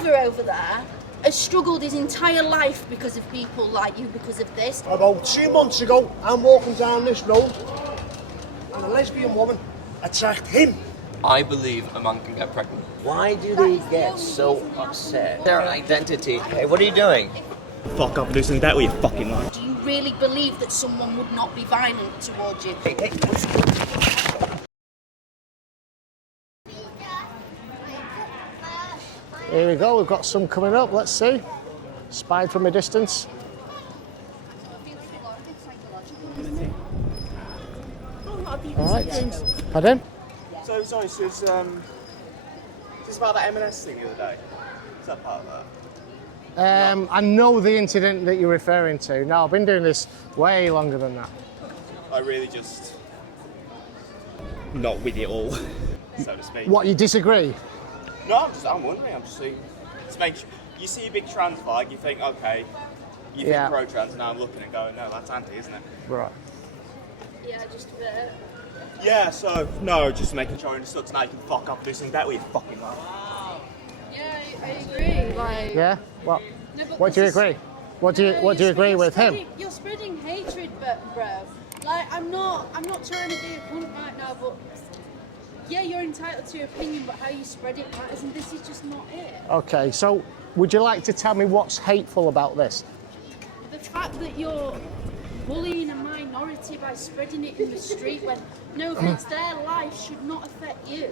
brother over there has struggled his entire life because of people like you, because of this. About 2 months ago, I'm walking down this road and a lesbian woman attacked him. I believe a man can get pregnant. Why do they get so upset? Their identity. Hey, what are you doing? Fuck up and do something that way, you fucking liar. Do you really believe that someone would not be violent towards you? Hey, Here we go, we've got some coming up, let's see. Spied from a distance. Alright, pardon? So, sorry, so it's about that M&S thing the other day. Is that part of that? I know the incident that you're referring to. No, I've been doing this way longer than that. I really just... not with it all, so to speak. What, you disagree? No, I'm wondering, I'm just saying... To make sure, you see a big trans flag, you think, okay, you think pro-trans, now I'm looking and going, no, that's anti, isn't it? Right. Yeah, just a bit. Yeah, so, no, just making sure I understood tonight you can fuck up and do something that way, you fucking liar. Yeah, I agree. Like, Yeah? What? no, What do you agree? What do you agree with him? You're spreading hatred, bro. Like, I'm not trying to do a punt right now, but yeah, you're entitled to your opinion, but how you spread it matters, and this is just not it. Okay, so would you like to tell me what's hateful about this? The fact that you're bullying a minority by spreading it in the street when, no offence, their life should not affect you.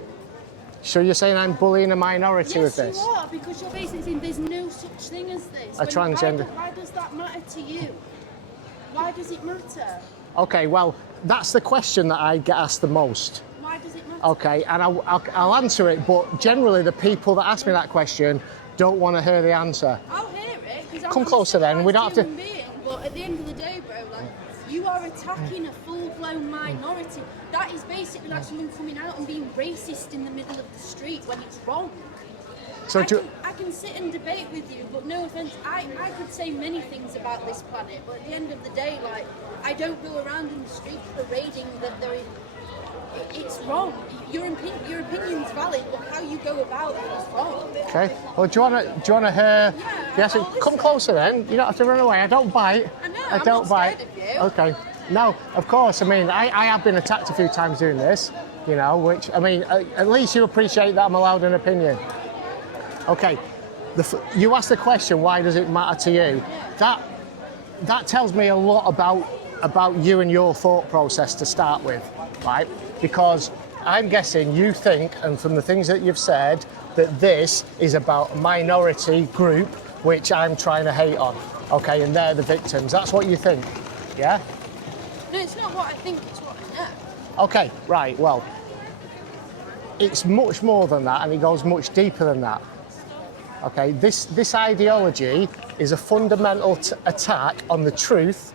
So you're saying I'm bullying a minority with this? Yes, you are, because you're basically saying there's no such thing as this. A transgender. Why does that matter to you? Why does it matter? Okay, well, that's the question that I get asked the most. Why does it matter? Okay, and I'll answer it, but generally the people that ask me that question don't want to hear the answer. I'll hear it, because Come closer then, we don't have to... But at the end of the day, bro, like, you are attacking a full-blown minority. That is basically like someone coming out and being racist in the middle of the street when it's wrong. So I can sit and debate with you, but no offence, I could say many things about this planet, but at the end of the day, like, I don't go around in the street parading that there is... It's wrong. Your opinion's valid, but how you go about it is wrong. Okay. Well, do you want to hear? Yes. Come closer then. You don't have to run away. I don't bite. I know. I don't bite. Of you. Okay. No, of course. I mean, I have been attacked a few times doing this. You know, which I mean, at least you appreciate that I'm allowed an opinion. Okay. You asked the question, why does it matter to you? That tells me a lot about you and your thought process to start with, right? Because I'm guessing you think, and from the things that you've said, that this is about a minority group which I'm trying to hate on, okay, and they're the victims. That's what you think, yeah? No, it's not what I think, it's what I know. Okay, right, well, it's much more than that, and it goes much deeper than that. Okay, this ideology is a fundamental attack on the truth,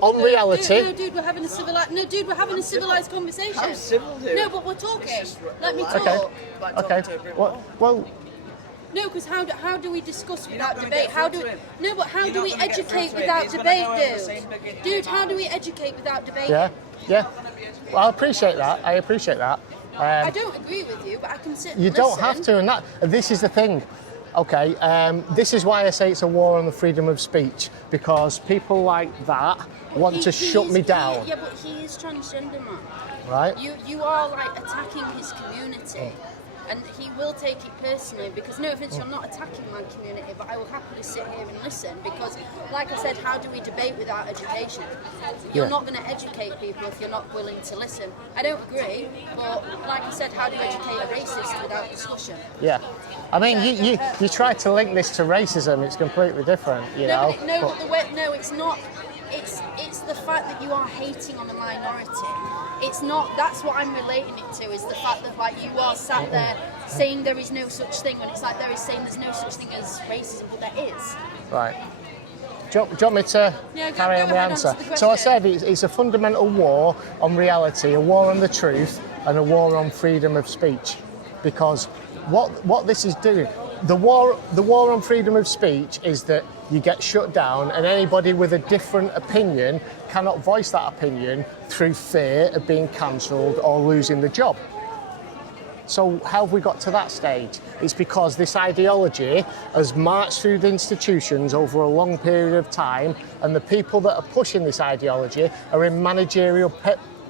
on reality. No, dude, we're having a civilized conversation. How civil, dude? No, but we're talking. Let me Okay. talk. Okay. Well. No, because how do we discuss without debate? How do we educate without debate, dude? Dude, how do we educate without debate? Yeah. Well, I appreciate that. I don't agree with you, but I can sit and You listen. don't have to, and this is the thing. Okay, this is why I say it's a war on the freedom of speech, because people like that want to shut me down. Yeah, but he is transgender, man. Right? You are like attacking his community. And he will take it personally, because no offence, I'm not attacking my community, but I will happily sit here and listen, because like I said, how do we debate without education? You're not going to educate people if you're not willing to listen. I don't agree, but like I said, how do you educate a racist without discussion? Yeah. I mean, you try to link this to racism, it's completely different, you know? It's not. It's the fact that you are hating on a minority. It's not. That's what I'm relating it to. Is the fact that like you are sat there saying there is no such thing, when it's like there is saying there's no such thing as racism, but there is. Right. Do you want me to carry on the answer? So I said it's a fundamental war on reality, a war on the truth, and a war on freedom of speech. Because what this is doing, the war on freedom of speech is that you get shut down, and anybody with a different opinion cannot voice that opinion through fear of being cancelled or losing the job. So how have we got to that stage? It's because this ideology has marched through the institutions over a long period of time, and the people that are pushing this ideology are in managerial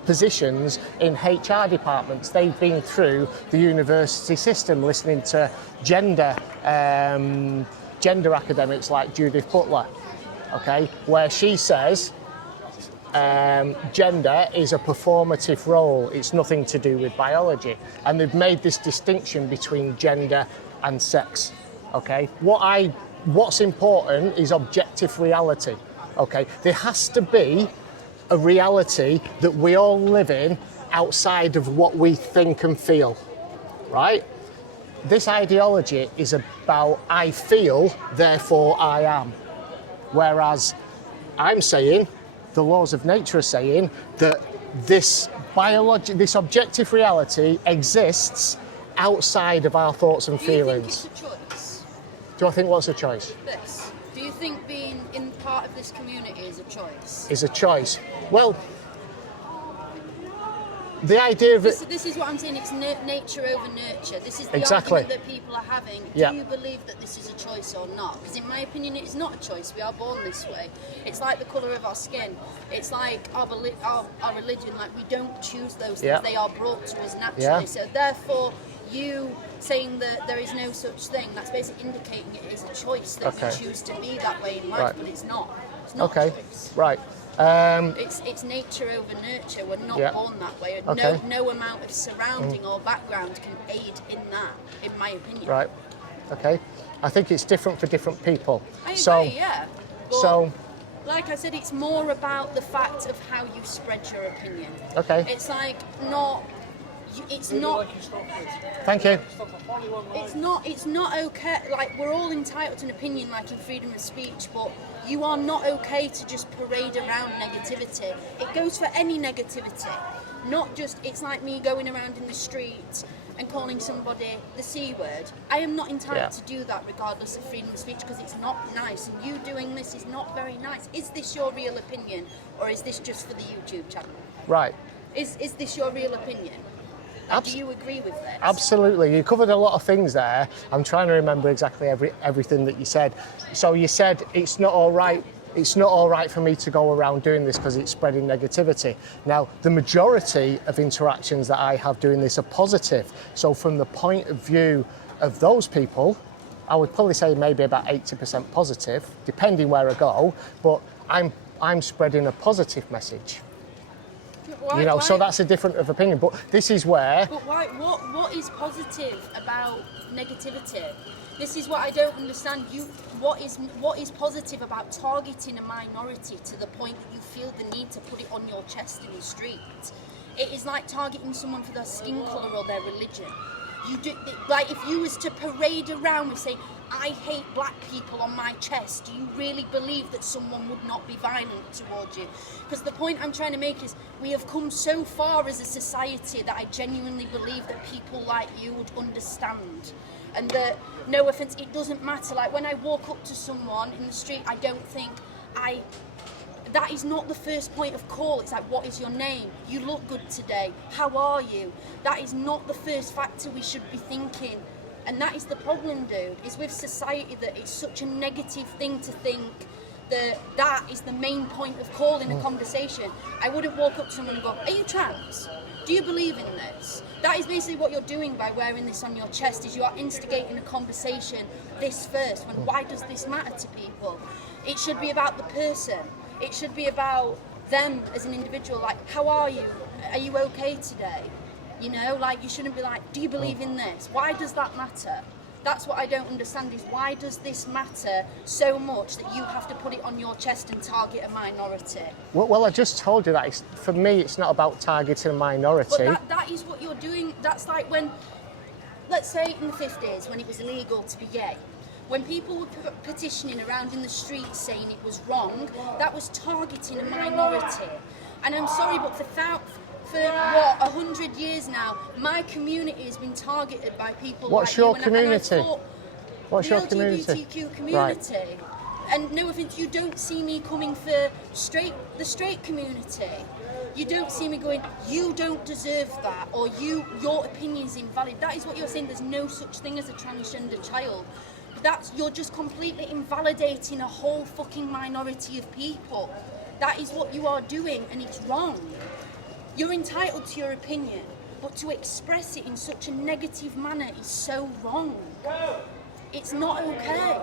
positions in HR departments. They've been through the university system listening to gender academics like Judith Butler, okay, where she says gender is a performative role, it's nothing to do with biology. And they've made this distinction between gender and sex, okay? What's important is objective reality, okay? There has to be a reality that we all live in outside of what we think and feel, right? This ideology is about I feel, therefore I am. Whereas I'm saying, the laws of nature are saying that this objective reality exists outside of our thoughts and feelings. Do you think it's a choice? Do I think what's a choice? This. Do you think being in part of this community is a choice? Is a choice. Well, the idea of it... This is what I'm saying, it's nature over nurture. This is the Exactly. argument that people are having. Yeah. Do you believe that this is a choice or not? Because in my opinion, it is not a choice. We are born this way. It's like the colour of our skin. It's like our religion. Like, we don't choose those things. Yeah. They are brought to us naturally. Yeah. So therefore, you saying that there is no such thing, that's basically indicating it is a choice that Okay. we choose to be that way in life, Right. but it's not. It's not a Okay, choice. right. It's nature over nurture. We're not Yeah. born that way. Okay. No amount of surrounding or background can aid in that, in my opinion. Right. Okay. I think it's different for different people. I agree, so, yeah. But so, like I said, it's more about the fact of how you spread your opinion. okay. It's like not. It's not. Thank you. It's not okay. Like, we're all entitled to an opinion, like in freedom of speech, but you are not okay to just parade around negativity. It goes for any negativity, not just. It's like me going around in the street and calling somebody the C word. I am not entitled to do that regardless of freedom of speech, because it's not nice, and you doing this is not very nice. Is this your real opinion, or is this just for the YouTube channel? Right. Is this your real opinion? Like, do you agree with this? Absolutely. You covered a lot of things there. I'm trying to remember exactly everything that you said. So you said it's not all right. It's not all right for me to go around doing this because it's spreading negativity. Now, the majority of interactions that I have doing this are positive. So from the point of view of those people, I would probably say maybe about 80% positive, depending where I go. But I'm spreading a positive message. Why, so that's a different of opinion. But this is where. But why? What is positive about negativity? This is what I don't understand. What is positive about targeting a minority to the point that you feel the need to put it on your chest in the street? It is like targeting someone for their skin colour or their religion. You do, like, if you was to parade around with saying, I hate black people on my chest, do you really believe that someone would not be violent towards you? Because the point I'm trying to make is we have come so far as a society that I genuinely believe that people like you would understand. And that, no offence, it doesn't matter. Like, when I walk up to someone in the street, I don't think that is not the first point of call. It's like, what is your name? You look good today. How are you? That is not the first factor we should be thinking. And that is the problem, dude, is with society that it's such a negative thing to think that is the main point of call in a conversation. I wouldn't walk up to someone and go, are you trans? Do you believe in this? That is basically what you're doing by wearing this on your chest, is you are instigating a conversation this first. When why does this matter to people? It should be about the person. It should be about them as an individual. Like, how are you? Are you okay today? You know, like, you shouldn't be like, do you believe in this? Why does that matter? That's what I don't understand, is why does this matter so much that you have to put it on your chest and target a minority? Well, I just told you that. For me, it's not about targeting a minority. But that is what you're doing. That's like when, let's say in the 50s, when it was illegal to be gay. When people were petitioning around in the streets saying it was wrong, that was targeting a minority. And I'm sorry, but for 100 years now, my community has been targeted by people What's like your you. community? What's the your community? LGBTQ community. Right. And no offence, you don't see me coming for the straight community. You don't see me going, you don't deserve that, or your opinion is invalid. That is what you're saying. There's no such thing as a transgender child. You're just completely invalidating a whole fucking minority of people. That is what you are doing, and it's wrong. You're entitled to your opinion, but to express it in such a negative manner is so wrong. It's not okay.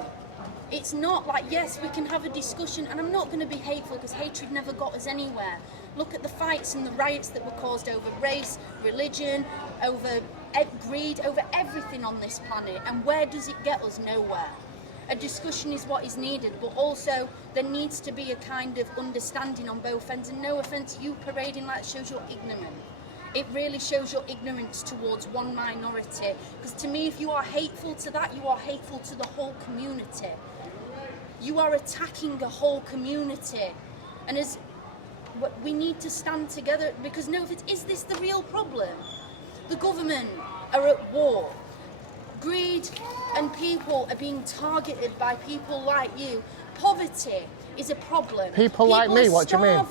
It's not like, yes, we can have a discussion, and I'm not going to be hateful because hatred never got us anywhere. Look at the fights and the riots that were caused over race, religion, over greed, over everything on this planet. And where does it get us? Nowhere. A discussion is what is needed, but also there needs to be a kind of understanding on both ends. And no offence, you parading like shows you're ignorant. It really shows your ignorance towards one minority. Because to me, if you are hateful to that, you are hateful to the whole community. You are attacking a whole community. And we need to stand together, because no, is this the real problem? The government are at war. Greed and people are being targeted by people like you. Poverty is a problem. People like me, what do you mean?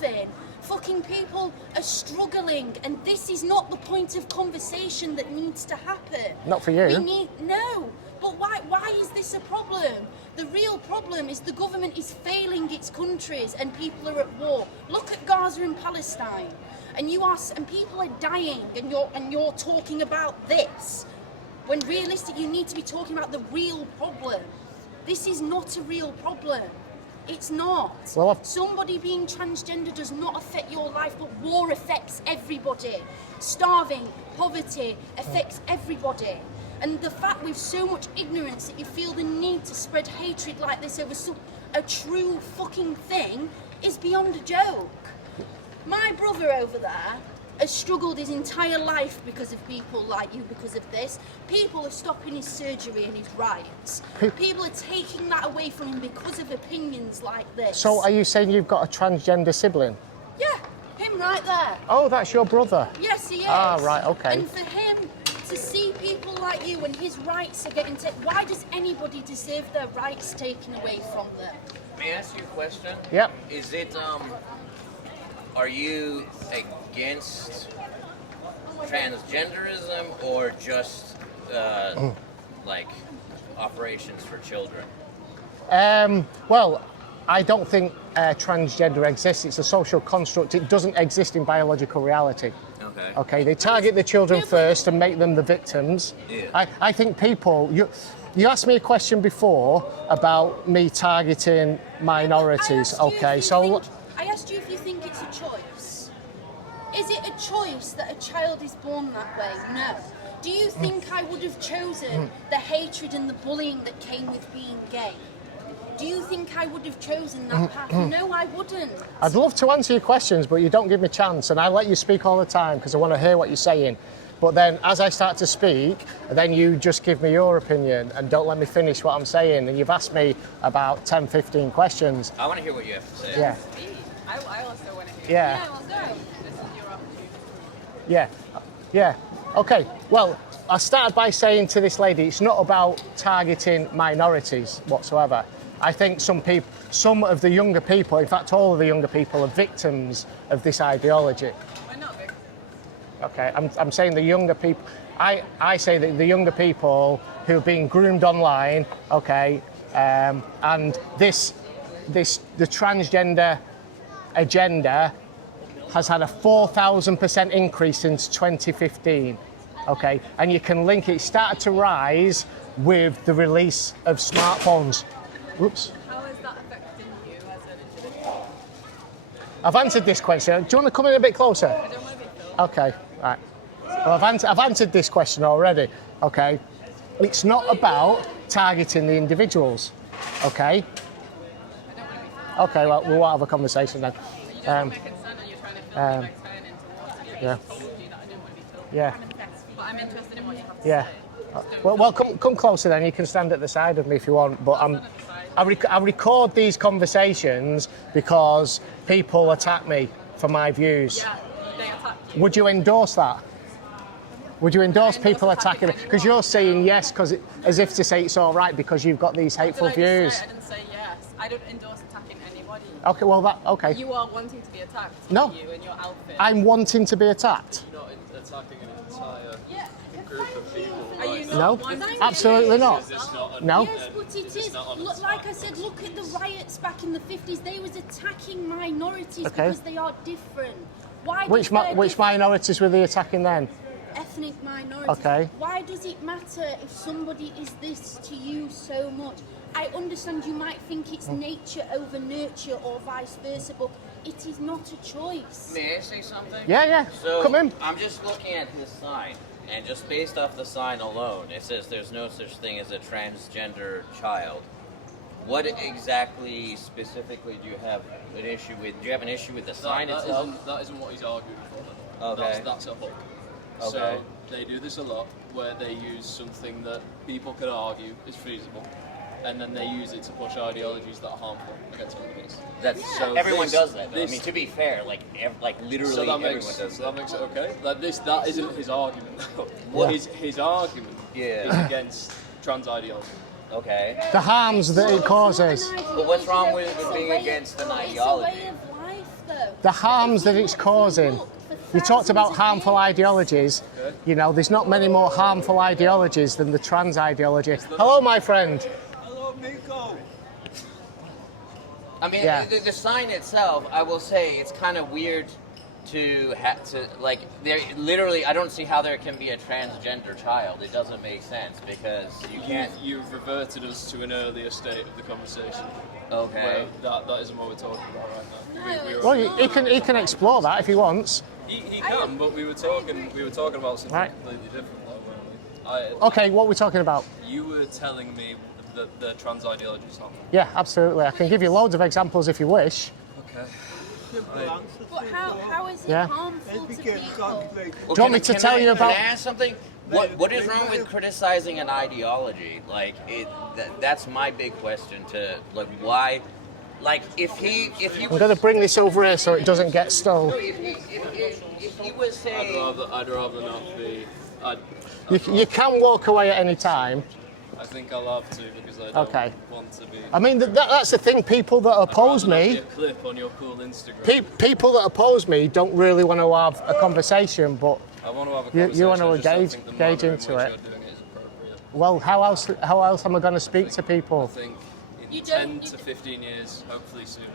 Fucking people are struggling, and this is not the point of conversation that needs to happen. Not for you. No, but why is this a problem? The real problem is the government is failing its countries and people are at war. Look at Gaza and Palestine, and people are dying, and you're talking about this. When realistically, you need to be talking about the real problem. This is not a real problem. It's not. Well, somebody being transgender does not affect your life, but war affects everybody. Starving, poverty affects everybody. And the fact with so much ignorance that you feel the need to spread hatred like this over a true fucking thing is beyond a joke. My brother over there has struggled his entire life because of people like you, because of this. People are stopping his surgery and his rights. People are taking that away from him because of opinions like this. So are you saying you've got a transgender sibling? Yeah, him right there. Oh, that's your brother? Yes, he is. Ah, right, okay. And for him to see people like you and his rights are getting taken, why does anybody deserve their rights taken away from them? May I ask you a question? Yep. Is it, are you against transgenderism or just, like, operations for children? Well, I don't think transgender exists. It's a social construct. It doesn't exist in biological reality. Okay. Okay, they target the children first and make them the victims. Yeah. I think people... You asked me a question before about me targeting minorities. I asked you if you think it's a choice. Is it a choice that a child is born that way? No. Do you think I would have chosen the hatred and the bullying that came with being gay? Do you think I would have chosen that path? No, I wouldn't. I'd love to answer your questions, but you don't give me a chance, and I let you speak all the time because I want to hear what you're saying. But then as I start to speak, then you just give me your opinion and don't let me finish what I'm saying. And you've asked me about 10, 15 questions. I want to hear what you have to say. Yeah. I also want to hear. Yeah. Well, go. This is your opportunity. Yeah. Okay. Well, I started by saying to this lady, it's not about targeting minorities whatsoever. I think some of the younger people, in fact, all of the younger people are victims of this ideology. We're not victims. Okay, I'm saying the younger people. I say that the younger people who are being groomed online, okay, and the transgender agenda has had a 4,000% increase since 2015, okay, and you can link it started to rise with the release of smartphones. Oops. How is that affecting you as an individual? I've answered this question. Do you want to come in a bit closer? I don't want to be filmed. Okay, right. Well, I've answered this question already, okay? It's not about targeting the individuals, okay? Okay, well, we won't have a conversation then. You don't want my consent and you're trying to film me like turning towards me. I Yeah. told you that I didn't want to be filmed. Yeah. But I'm interested in what you have to Yeah. say. Well, come closer then. You can stand at the side of me if you want. But I record these conversations because people attack me for my views. Yeah, they attack you. Would you endorse that? Would you endorse people attacking me? Because you're saying yes, as if to say it's all right because you've got these hateful Did I just views. say I didn't say yes. I don't endorse attacking anybody. body. Okay, well, okay. You are wanting to be attacked. No. You in your outfit. I'm wanting to be attacked. You're not attacking an entire Yeah. group of people. Are you Like, not No, wanting to absolutely be- not. is this not No. Yes, but it is. not on Look, the like I top? said, look at the riots back in the 50s. They was attacking minorities Okay. because they are different. Why? Which does their which minorities were they attacking then? ethnic minorities? Okay. Why does it matter if somebody is this to you so much? I understand you might think it's nature over nurture or vice versa, but it is not a choice. May I say something? Yeah. So Come in. I'm just looking at his sign, and just based off the sign alone, it says there's no such thing as a transgender child. What exactly, specifically, do you have an issue with? Do you have an issue with the sign itself? That isn't what he's arguing for. Okay. That's a hook. Okay. So they do this a lot, where they use something that people could argue is feasible, and then they use it to push ideologies that are harmful against others. That's So everyone this- does that. Though. I this- mean, to be fair, like literally So that everyone makes does so that. that makes it okay. Like that isn't his argument. What? His argument Yeah. is against trans ideology. Okay. The harms that it causes. But what's wrong with It's a being way- against an It's a ideology? way of life, though. The harms If that you it's look- causing. look for You talked about thousands of harmful years- ideologies. You know, there's not many more harmful ideologies than the trans ideology. Hello, my friend. Hello, Nico. I mean, Yeah. the sign itself, I will say, it's kind of weird to have to like. There literally, I don't see how there can be a transgender child. It doesn't make sense because you can't. You've reverted us to an earlier state of the conversation. Okay. Where that isn't what we're talking about right now. No, We it's were- Well, he can explore that if he wants. he can, but we were talking about something Right. completely different, though, weren't we? Okay, what are we talking about? You were telling me that the trans ideology is harmful. Yeah, absolutely. I can give you loads of examples if you wish. Okay. But how is it Yeah. harmful to people? Well, Do you want me to tell you about- Can I ask something? What is wrong with criticizing an ideology? Like that's my big question. To like why, like if he I'm was going to bring this over here so it doesn't get stole. if he was saying I'd rather not be. You can walk away at any time. I think I'll have to because I don't Okay. want to be. I mean, that's the thing. People that oppose I'd rather me, not be a clip on your cool Instagram. people that oppose me don't really want to have a conversation. But I want to have a You- conversation. you want to I just don't engage- think the engage manner in into which it. you're doing it is appropriate. well, how else am I going to speak to I people? think in You 10 don't- to 15 years, hopefully sooner.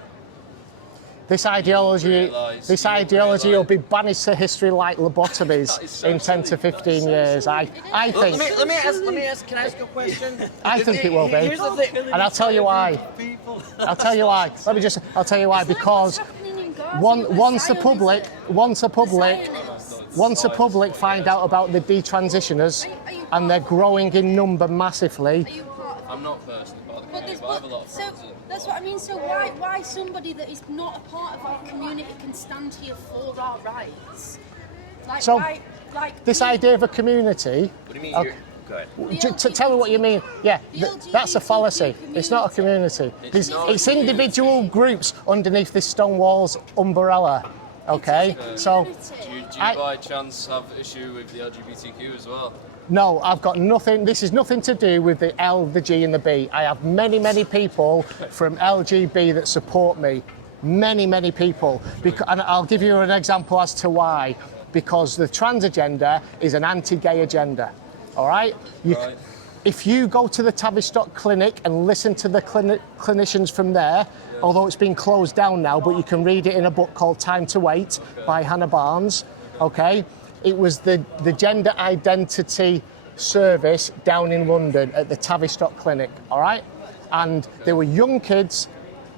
This ideology, realise- this you will ideology realise- will be banished to history like lobotomies That is so in 10 to silly. 15 That is so years. I let think, me ask. Can I ask a question? I think it will be. Here's the thing. and I'll tell you why. I'll tell you why. I'll tell you why. It's like Because what's happening in Gaza once with the Zionism. public, once the public find out about the detransitioners, Are you and they're part- growing in number massively. Are you part of I'm not personally part of the But community, there's but I have a lot of so friends in. that's what I mean. So why somebody that is not a part of our community can stand here for our rights? Like So, why? Like This the- idea of a community. What do you mean? Okay. You're good. Tell me what you mean. Yeah, The that's a LGBT fallacy. It's not a community. It's not a It's individual groups underneath this Stonewall's umbrella. Okay, so Do you I- by chance have issue with the LGBTQ as well? no, I've got nothing. This is nothing to do with the L, the G, and the B. I have many people from LGB that support me. Many people. And I'll give you an example as to why. Because the trans agenda is an anti-gay agenda. All right. Right. If you go to the Tavistock Clinic and listen to the clinicians from there, although it's been closed down now, but you can read it in a book called Time to Wait by Hannah Barnes, okay? It was the gender identity service down in London at the Tavistock Clinic, all right? And there were young kids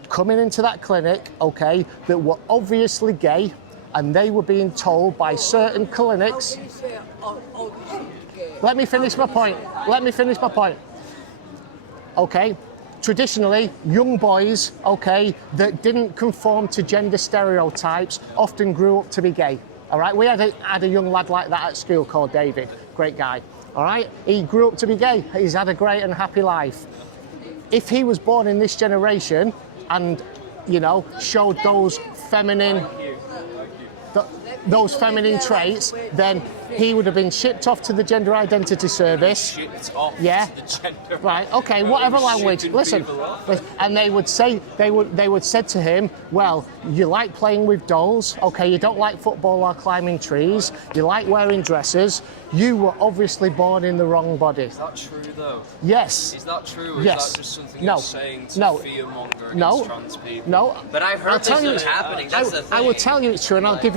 coming into that clinic, okay, that were obviously gay, and they were being told by certain clinics. Let me finish my point. Okay, traditionally, young boys, okay, that didn't conform to gender stereotypes often grew up to be gay. All right, we had a young lad like that at school called David, great guy. All right, he grew up to be gay. He's had a great and happy life. If he was born in this generation and, you know, showed those feminine traits, then he would have been shipped off to the gender identity service. Shipped off Yeah. to the gender. Right. Okay. Well, Whatever he was language. shipping Listen. people off. And they would say they would said to him, well, you like playing with dolls. Okay. You don't like football or climbing trees. You like wearing dresses. You were obviously born in the wrong body. Is that true though? Yes. Is that true, or Yes. is that just something No. you're saying to No. fearmonger No. against trans people? No. But I've heard I'll tell this you is it's- happening. That's the thing. I will tell you it's true, and I'll give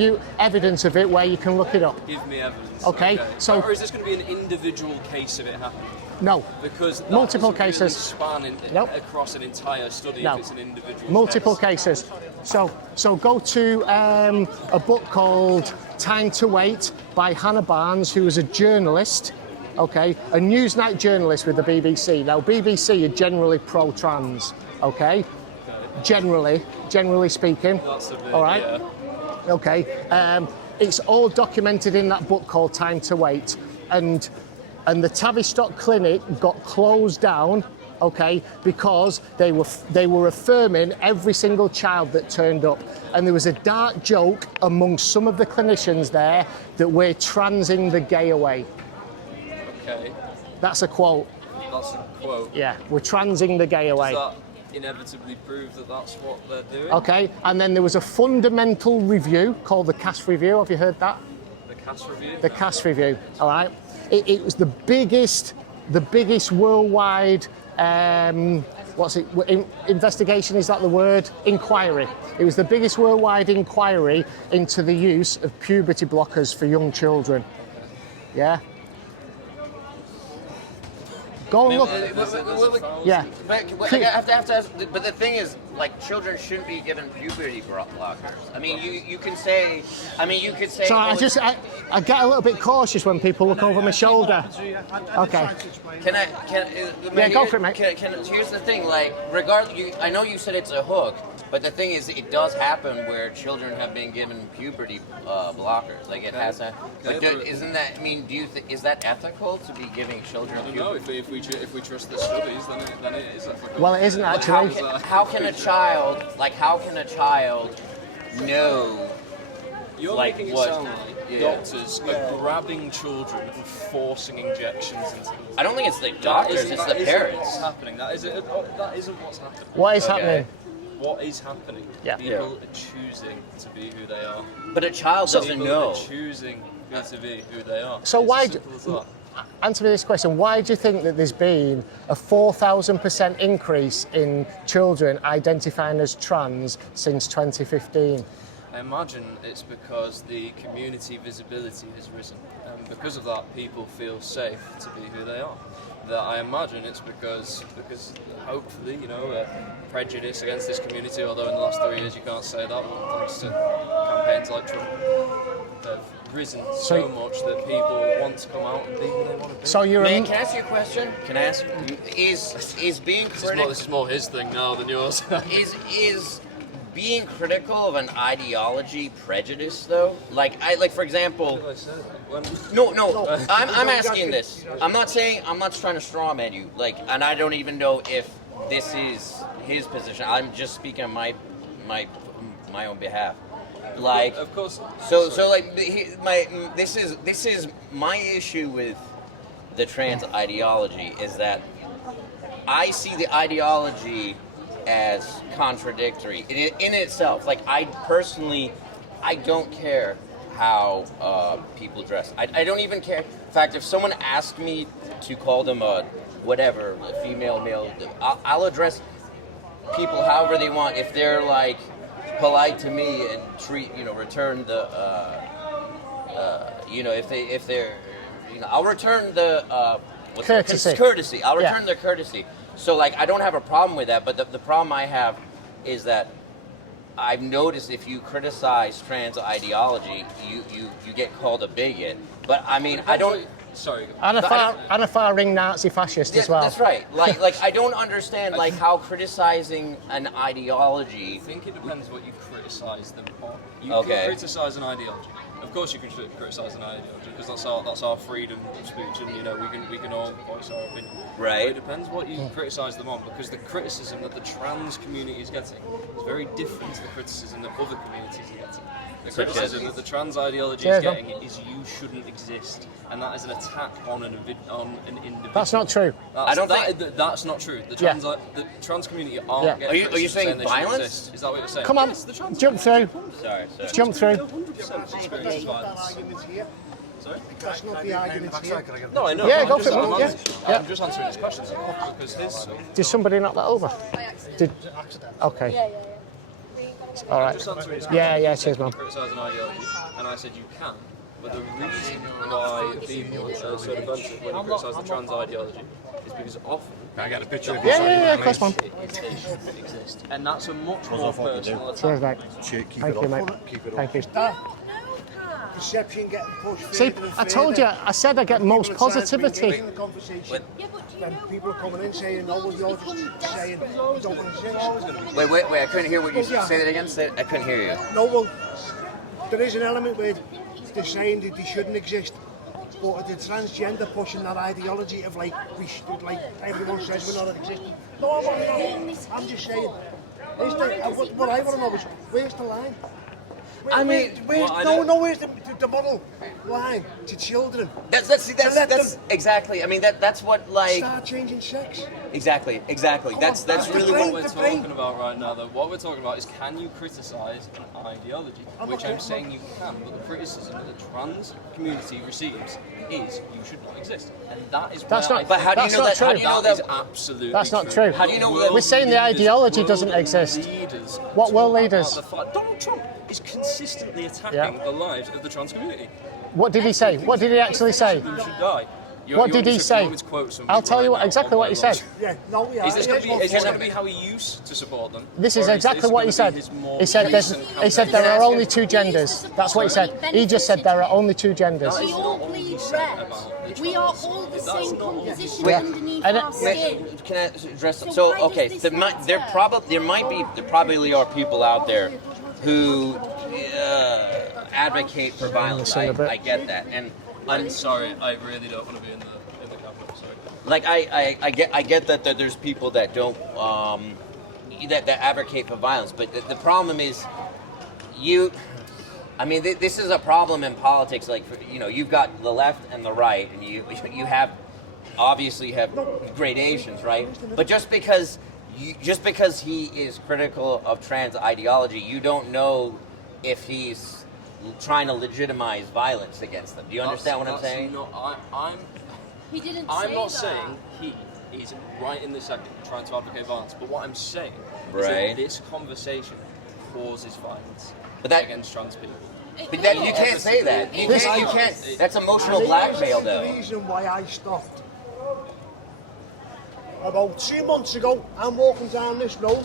you evidence of it where you can look it up. Give me evidence. Okay, so- or is this going to be an individual case of it happening? No. Because that Multiple doesn't really cases. span Nope. across an entire study No. if it's an individual Multiple case. cases. So go to a book called Time to Wait by Hannah Barnes, who was a journalist, okay, a Newsnight journalist with the BBC. Now, BBC are generally pro-trans, okay? Generally speaking. That's a bit, All right. yeah. Okay. It's all documented in that book called Time to Wait, and the Tavistock Clinic got closed down, okay, because they were affirming every single child that turned up, and there was a dark joke amongst some of the clinicians there that we're transing the gay away. Okay. That's a quote. That's a quote. Yeah, we're transing the gay away. Does that inevitably prove that that's what they're doing? Okay, and then there was a fundamental review called the CAS review. Have you heard that? The CAS review? The CAS review. All right. It was the biggest worldwide. Investigation, is that the word? Inquiry. It was the biggest worldwide inquiry into the use of puberty blockers for young children. Yeah. Go and look. Yeah. But I have to ask, but the thing is, like, children shouldn't be given puberty blockers. I mean, you can say, you could say. So oh, I get a little bit cautious when people look over my shoulder. Okay. Yeah, go for it, mate. Here's the thing, like, I know you said it's a hook, but the thing is, it does happen where children have been given puberty blockers. Like, it has that. But isn't that? I mean, is that ethical to be giving children I don't puberty? know. If we trust the studies, then it is ethical. Well, it isn't actually. How can a child know? You're like making it what? sound like Yeah. doctors are grabbing children and forcing injections into them. I don't think it's the doctors; it's the parents. What's happening. That isn't what's happening. What is Okay. happening? What is happening? Yeah. People are choosing to be who they are. But a child doesn't People know. are choosing to be who they are. So It's why as do- simple as that. Answer me this question. Why do you think that there's been a 4,000% increase in children identifying as trans since 2015? I imagine it's because the community visibility has risen, and because of that, people feel safe to be who they are. That I imagine it's because hopefully, prejudice against this community. Although in the last 3 years you can't say that, thanks to campaigns like Trump, have risen so much that people want to come out and be who they want to be. So you're Man, can I ask you a question? Can I ask? Is being critical? This is more his thing now than yours. Is being critical of an ideology prejudice though? Like for example. No. I'm asking this. I'm not trying to straw man you. Like, and I don't even know if this is his position. I'm just speaking on my own behalf. Like, of course. So like this is my issue with the trans ideology is that I see the ideology as contradictory in itself. Like, I don't care how people dress. I don't even care. In fact, if someone asked me to call them a female, male, I'll address people however they want. If they're like polite to me and return the, if they're, I'll return the courtesy. I'll return their courtesy. So, like, I don't have a problem with that, but the problem I have is that I've noticed if you criticize trans ideology, you get called a bigot. But, I mean, I don't... Sorry. And a far-ring Nazi fascist as well. That's right. Like I don't understand, like, how criticizing an ideology... I think it depends what you criticise them on. You Okay. can criticise an ideology. Of course, you can criticise an ideology because that's our freedom of speech, and we can all voice our opinion. Right. But it depends what you criticise them on, because the criticism that the trans community is getting is very different to the criticism that other communities are getting. The criticism that the trans ideology is getting is you shouldn't exist, and that is an attack on an individual. That's not true. That's not true. The trans community aren't getting. Are you saying violence? Exist. Is that what you're saying? Come on, yes, the trans jump through. Sorry. Jump through. 100% experience violence. Sorry? That's not the argument here. No, I know. Yeah, I'm go just, for it, I'm, yeah. I'm just answering his questions because his. Did somebody knock that over? Did? Okay. Yeah. All I'm right. just answering his Yeah, cheers, man. Criticise an ideology, and I said you can, but the reason why people are so defensive when you criticise the trans ideology is because often. I got a picture of Yeah, of course, man. It shouldn't exist, and that's a much more personal attack. Cheers, mate. Thank you, mate. Thank you. Perception getting pushed. See, further and I told further. you, I said I get most People are trying to positivity. engage in the conversation. Yeah, but do you Then know people are coming in saying, no, well, you're just saying you don't want to exist. Wait, I couldn't hear what you said. Say that again. I couldn't hear you. No, well, there is an element where they're saying that they shouldn't exist. But the transgender pushing that ideology of like, like everyone says we're not existing. No, I'm just saying. What I want to know is, where's the line? Where's the model line to children? That's exactly. I mean, that's what like. Start changing sex. Exactly. That's really What what. we're talking about right now, though, what we're talking about is can you criticise an ideology, which I'm saying you can, but the criticism that the trans community receives is you should not exist, and that is That's where not- But how do you That's know not that? How true. do you know that that? is absolutely That's not true. How do you know that? We're saying the ideology doesn't exist. Leaders What world talk leaders? about the fact Donald Trump is consistently attacking the lives of the trans community. What did he say? What did he actually say? Who should die? What did he say? I'll tell you exactly what he said. Yeah, no, we are. Is this going to be how he used to support them? This is Or exactly what he gonna said. be his more He said recent there are campaign? only two genders. That's what he said. He just said there are only two genders. We all bleed red. We are all the same composition Yeah. underneath And our skin. Can I address? So So why does okay, this there matter? probably are people out there who advocate for violence. Listen a bit. I get that, and I'm sorry, I really don't want to be in the cabinet. Sorry. like I get that there's people that don't that advocate for violence, but the problem is this is a problem in politics. Like you've got the left and the right, and you obviously have gradations, right? But just because he is critical of trans ideology, you don't know if he's trying to legitimize violence against them. Do you understand what I'm saying? He didn't I'm say not that. saying he's right in this second trying to advocate violence, but what I'm saying is Right. that this conversation causes violence against trans people. But then you can't say that. You can't. That's emotional blackmail, The though. reason why I stopped. About 2 months ago, I'm walking down this road,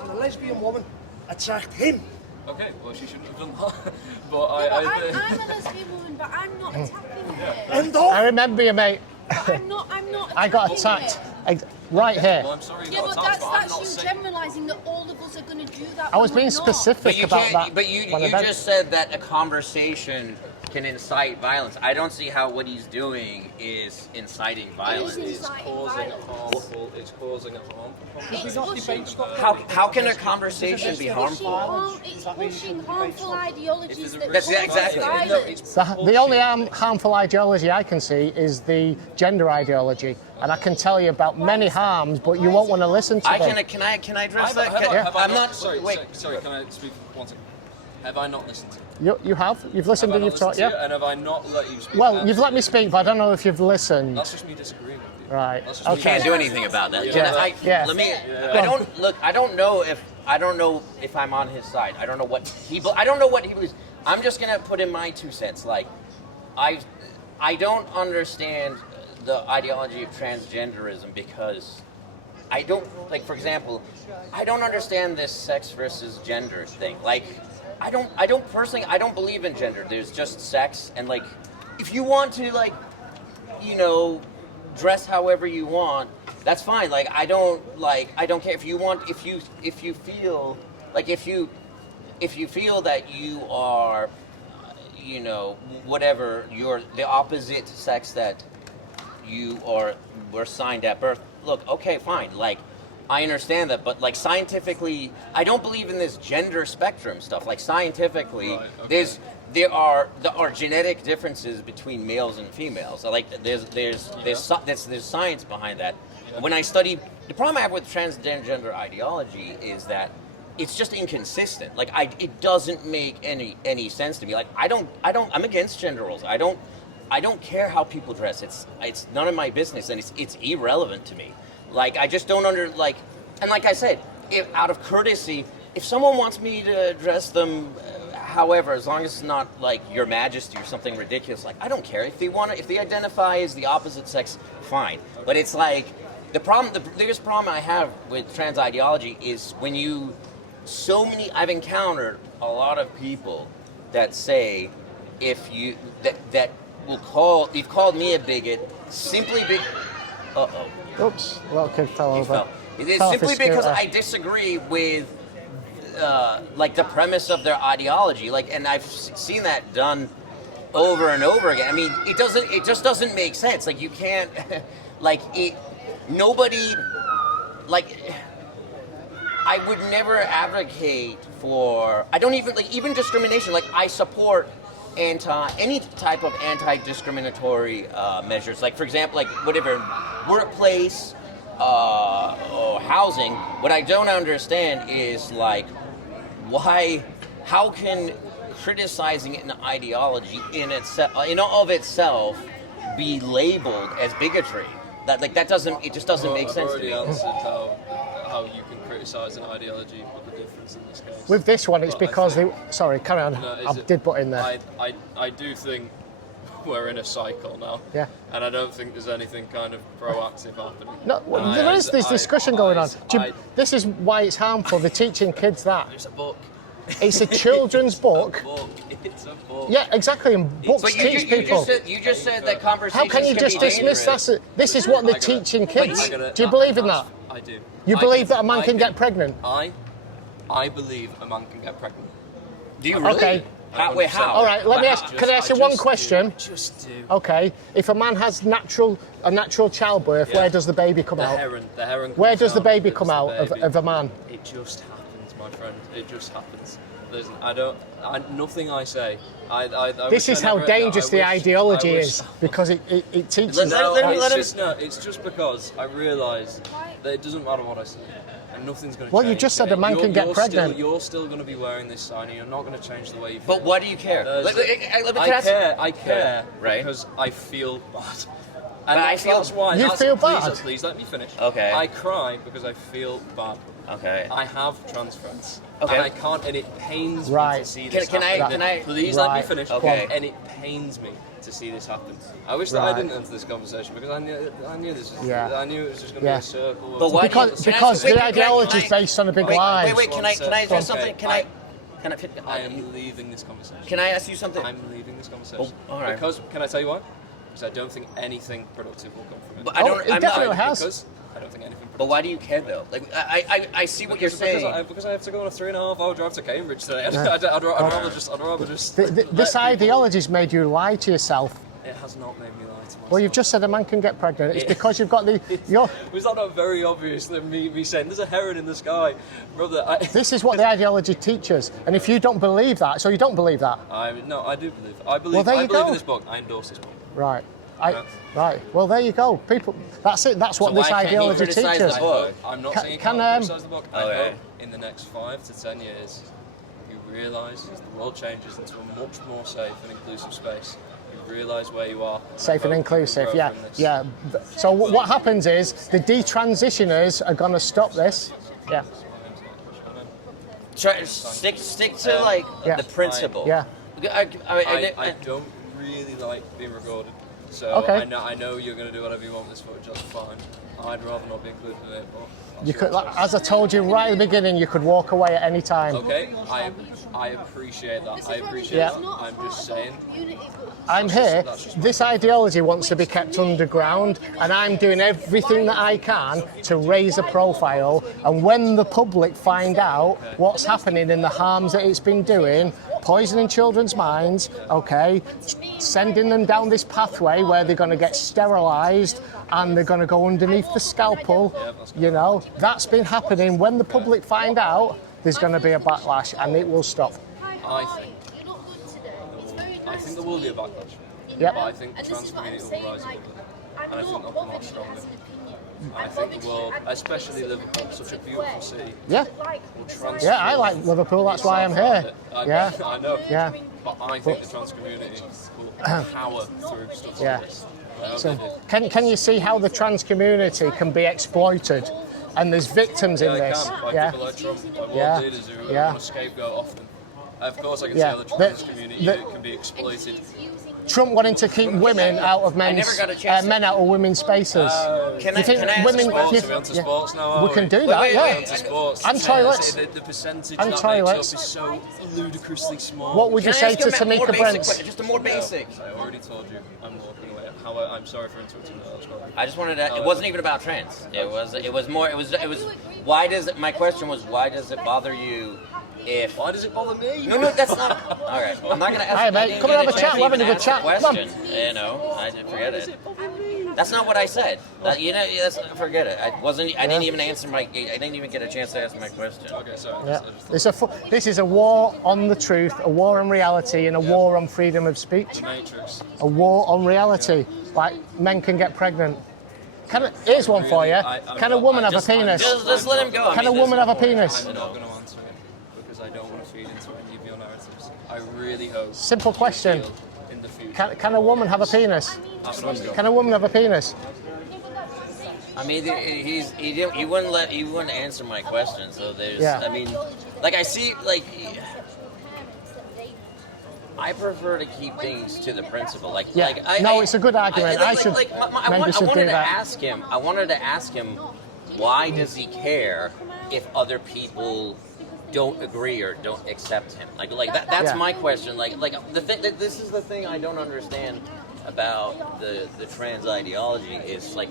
and a lesbian woman attacked him. Okay, well she shouldn't have done that. But I'm a lesbian woman, but I'm not attacking her. And I remember you, mate. I'm not I got attacking attacked her. right here. Well, I'm sorry you Yeah, got but attacked, but I'm not that's you saying. generalising that all of us are going to do that. I was when being we're not. specific But you about can't. that. But you one event. just said that a conversation can incite violence. I don't see how what he's doing is inciting violence. It's causing a harmful conversation. How can a conversation be harmful? It's pushing harmful ideologies that That's cause exactly. violence. The only harmful ideology I can see is the gender ideology, and I can tell you about many harms, but you won't want to listen to them. Can I address that? Have I I'm not. Sorry, Wait. sorry. Can I speak for 1 second? Have I not listened to you? You have? You've listened Have I and not you've talked, listened to yeah? you? And have I not let you speak? Well, you've let me speak, but I don't know if you've listened. That's just me disagreeing with you. Right. That's just me Okay. Can't do anything about that. Yeah. Yeah. Let me. Yeah. I don't look. I don't know if I'm on his side. I don't know what he believes. I'm just gonna put in my 2 cents. Like, I don't understand the ideology of transgenderism because I don't like. For example, I don't understand this sex versus gender thing. Like, I don't personally. I don't believe in gender. There's just sex, and like, if you want to dress however you want, that's fine. Like, I don't care if you want, if you feel that you are you know, whatever the opposite sex that you were assigned at birth. Look, okay, fine. Like, I understand that, but like scientifically, I don't believe in this gender spectrum stuff. Like scientifically, Right, okay. there are genetic differences between males and females. So, like there's science behind that. Yeah. When I study, the problem I have with transgender ideology is that it's just inconsistent. Like it doesn't make any sense to me. Like I'm against gender roles. I don't care how people dress. It's none of my business, and it's irrelevant to me. Like I just don't and like I said, if out of courtesy, if someone wants me to dress them, however, as long as it's not like Your Majesty or something ridiculous, like I don't care. If they identify as the opposite sex, fine. But it's like the biggest problem I have with trans ideology is I've encountered a lot of people that say you've called me a bigot simply Oops, little kid fell over. It is Fell off simply his because scooter. I disagree with like the premise of their ideology. Like, and I've seen that done over and over again. I mean, it just doesn't make sense. Like, you can't nobody, like, I would never advocate for, I don't even discrimination. Like, I support any type of anti-discriminatory measures. Like, for example, like whatever workplace or housing. What I don't understand is like how can criticizing an ideology in of itself be labeled as bigotry? It just doesn't make sense to me. I've already answered how you can criticise an ideology, but the difference in this case. With this one, it's But I because think- sorry, carry on. No, I did butt in there. I do think we're in a cycle now. Yeah. And I don't think there's anything kind of proactive happening. No, well, And there is this discussion going on. This is why it's harmful. They're teaching kids that. It's a book. It's a children's book. It's a book. Yeah, exactly. And books But teach people. You just said that conversations How can you just dismiss that? This is what they're teaching kids. Do you believe in that? I do. You believe that a man can get pregnant? I believe a man can get pregnant. Do you really? Okay. Wait, how? All right, let me ask. Can I ask you one question? Just do. Okay. If a man has a natural childbirth, Yeah. where does the baby come out? The heron. Where does the comes baby out, come it's out the baby. of a man? It just happens, my friend. It just happens. Nothing I say. This is how dangerous the ideology is, because it teaches. It's just because I realise that it doesn't matter what I say, and nothing's going to change. Well, you just said a man can get pregnant. You're still going to be wearing this sign, and you're not going to change the way you feel. But why do you care? I care Right. because I feel bad. But I feel- that's why. You feel bad? Please let me finish. Okay. I cry because I feel bad. Okay. I have trans friends. Okay. And I can't, and it pains me Right. to see this Can I- happen. can I- Please let me Right. finish. Okay. And it pains me to see this happen. I wish that I Right. didn't enter this conversation because I knew this was, Yeah. I knew it was just going to Yeah. be a circle. of- But why? Because Can I ask you- the wait, ideology is based on a big lie. Wait, can I address Okay, something? Can I am leaving this conversation. Can I ask you something? I'm leaving this conversation. Oh, all right. Because, can I tell you why? Because I don't think anything productive will come from it. But I don't. it I'm definitely not. has. Because I don't think anything productive. But why do you care though? Like I see what you're saying. Because I have to go on a 3.5-hour drive to Cambridge today. I'd rather just. This ideology's made you lie to yourself. It has not made me lie to myself. Well, you've just said a man can get pregnant. It's because you've got Was that not very obvious that me saying there's a heron in the sky, brother? This is what the ideology teaches, and if you don't believe that, so you don't believe that, No, I do believe. I believe. Well, there I you believe go. in this book. I endorse this book. right? Yeah. Right. Well, there you go. People, that's it. That's what So this why can't you ideology criticize teaches. the book? I'm not Can- saying you can, can't criticize the book. I Okay. hope in the next 5 to 10 years, you realise as the world changes into a much more safe and inclusive space, you realise where you are. Safe and I hope you can inclusive, grow yeah, from this. yeah. So what happens is the detransitioners are going to stop this. Yeah, Stick to like Yeah. the principle. yeah. I don't really like being recorded, so Okay. I know you're going to do whatever you want with this footage. That's fine. I'd rather not be included in it, but that's You could, your choice. as I told you right at the beginning, you could walk away at any time. Okay, I appreciate that. I appreciate Yeah. that. I'm just saying. I'm here. This ideology wants to be kept underground, and I'm doing everything that I can to raise a profile. And when the public find out what's happening and the harms that it's been doing, poisoning children's minds, okay, sending them down this pathway where they're going to get sterilised and they're going to go underneath the scalpel. You know, that's been happening. When the public find out, there's going to be a backlash, and it will stop. I think there will be a backlash. Yep. But I think the trans community will rise above it. And I think they'll come out stronger. And I think the world, especially Liverpool, such a beautiful city, Yeah. will transform. Yeah, I like Liverpool, that's why I'm here. Yeah. I know. Yeah. But I think the trans community will power through stuff Yeah. like this. I hope So they do. can you see how the trans community can be exploited? And there's victims in Yeah, they this. can, by Yeah. people like Trump, by world Yeah. leaders who Yeah. want to scapegoat often. Of course, I can Yeah. see how the trans The- community the- can be exploited. Trump wanting to keep women out of men's never got a chance to- men out of women's spaces. Can You I think ask women? sports? you- Are we onto yeah. sports now? Are We can do Wait, that. wait, Yeah. wait. Onto sports. And toilets. The percentage And that toilets. makes up is so ludicrously small. What would you Can I say ask to you a more Tamika basic Brents? question? Just a more basic. I already told you. I'm walking away. I'm sorry for interrupting. That was wrong. I just wanted to. It wasn't even about trans. It was more. It was. Why does it? My question was, why does it bother you? If Why does it bother me? no, that's not. All right, I'm not gonna ask. Hey, mate, I didn't come get and have a chance chat. to We're having even a good ask the chat. Come on. question. You know, I didn't forget it. That's not what I said. Forget it. I didn't even answer my. I didn't even get a chance to ask my question. Okay, sorry. Yeah. I just This is a war on the truth, a war on reality, and a war on freedom of speech. the Matrix. A war on reality. Like men can get pregnant. Here's one for you. Can a woman have a penis? Just let him go. Can a woman have a penis? I'm not going to answer it because I don't want to feed into any of your narratives. I really hope. Simple question. In the future. Can a woman have a penis? Have an Oscar. Can a woman have a penis? I mean, he wouldn't answer my question. So there's. Yeah. I mean, like I see like. I prefer to keep things to the principle. Yeah. It's a good argument. I wanted to ask him. I wanted to ask him, why does he care if other people don't agree or don't accept him? That's Yeah. my question. This is the thing I don't understand about the trans ideology is like,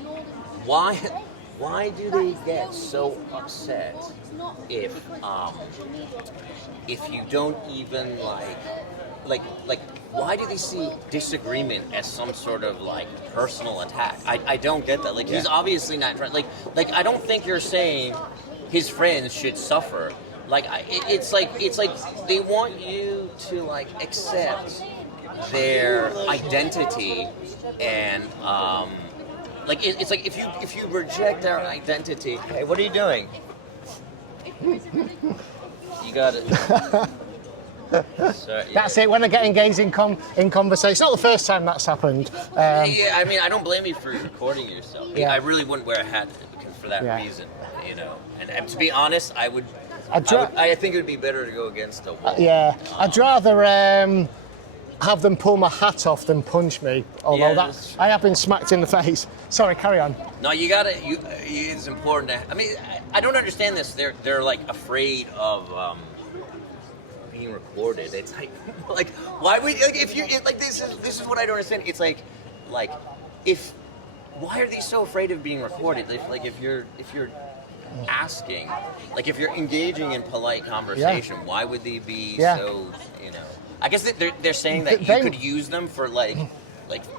why do they get so upset if you don't even like why do they see disagreement as some sort of like personal attack? I don't get that. Like he's obviously not like I don't think you're saying his friends should suffer. Like it's like they want you to like accept their identity and it's like if you reject their identity. Hey, what are you doing? You got it. Sorry, That's it. When I get engaged in conversation, it's not the first time that's happened. Yeah, I mean, I don't blame you for recording yourself. Yeah. I really wouldn't wear a hat for that Yeah. reason, you know. And to be honest, I think it would be better to go against a wall. Yeah, I'd rather have them pull my hat off than punch me. Although that's true. I have been smacked in the face. Sorry, carry on. No, it's important to. I mean, I don't understand this. They're like afraid of being recorded. It's like why would if you like this is what I don't understand. It's like if why are they so afraid of being recorded? If you're asking, like if you're engaging in polite conversation, why would they be so, you know? I guess they're saying that you could use them for like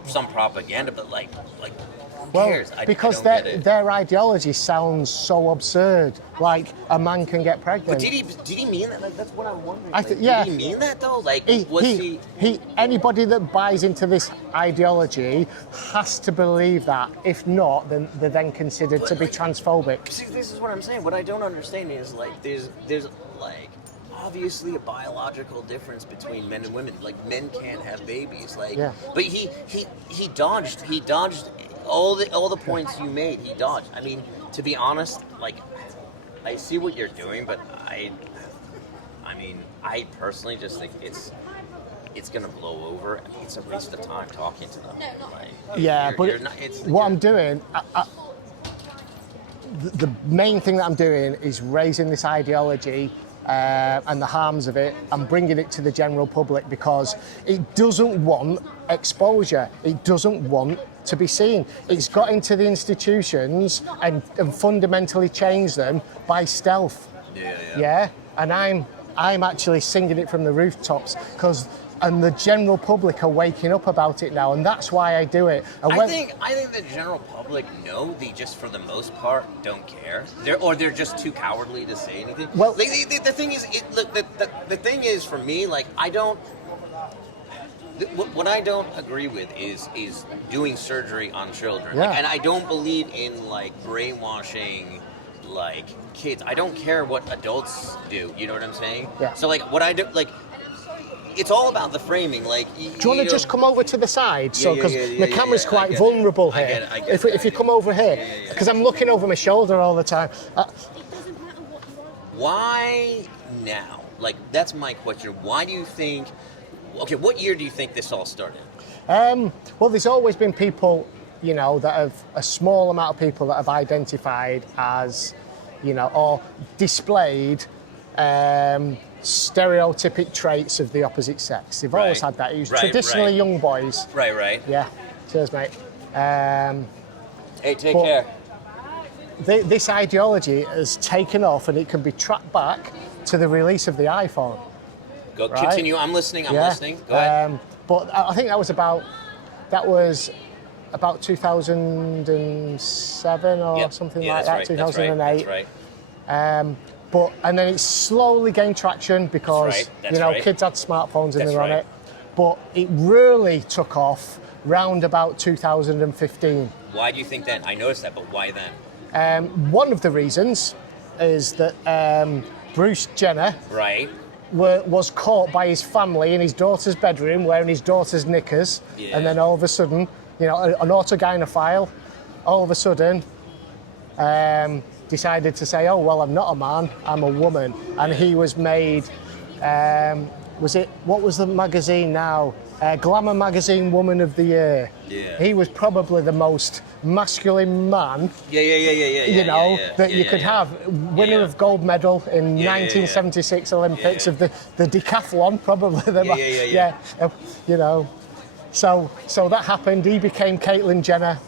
some propaganda, but like who cares? Because I don't get it. their ideology sounds so absurd. Like a man can get pregnant. But did he mean that? Like, that's what I'm wondering. Did he mean that though? Like, was he? Anybody that buys into this ideology has to believe that. If not, then they're then considered to be transphobic. See, this is what I'm saying. What I don't understand is like there's like obviously a biological difference between men and women. Like men can't have babies. Like, but he dodged all the points you made. He dodged. I mean, to be honest, like I see what you're doing, but I mean, I personally just think it's gonna blow over. I mean, it's a waste of time talking to them. What I'm doing, the main thing that I'm doing is raising this ideology and the harms of it and bringing it to the general public because it doesn't want exposure. It doesn't want to be seen. It's got into the institutions and fundamentally changed them by stealth. Yeah. And I'm I'm actually singing it from the rooftops and the general public are waking up about it now, and that's why I do it. And I think the general public know, they just for the most part don't care. They're just too cowardly to say anything. Well, the thing is, the thing is for me, like I don't. What I don't agree with is doing surgery on children, Yeah. and I don't believe in like brainwashing like kids. I don't care what adults do. You know what I'm saying? Yeah. So like what I do, like. It's all about the framing, like. Do you want to just come over to the side? So, because my camera's quite I vulnerable get here. it, I get it. If you come over here, because I'm looking over my shoulder all the time. It doesn't matter what you want. Why now? Like, that's my question. Why do you think? Okay, what year do you think this all started? Well, there's always been people, you know, that have a small amount of people that have identified as, you know, or displayed stereotypic traits of the opposite sex. They've always had that. It was traditionally young boys. Right. Yeah. Cheers, mate. Hey, take care. This ideology has taken off, and it can be tracked back to the release of the iPhone. Go right? continue. I'm listening. I'm listening. Go ahead. But I think that was about 2007 or something like that. Right. 2008. That's right. And then it slowly gained traction because kids had smartphones and they were on it. But it really took off round about 2015. Why do you think that? I noticed that, but why then? One of the reasons is that Bruce Jenner was caught by his family in his daughter's bedroom wearing his daughter's knickers, and then all of a sudden, you know, an autogynephile, all of a sudden decided to say, oh, well, I'm not a man, I'm a woman. And he was made, what was the magazine now? Glamour Magazine Woman of the Year. Yeah. He was probably the most masculine man, you could have. Winner of gold medal in 1976 Olympics of the decathlon, probably. You know. So that happened. He became Caitlyn Jenner.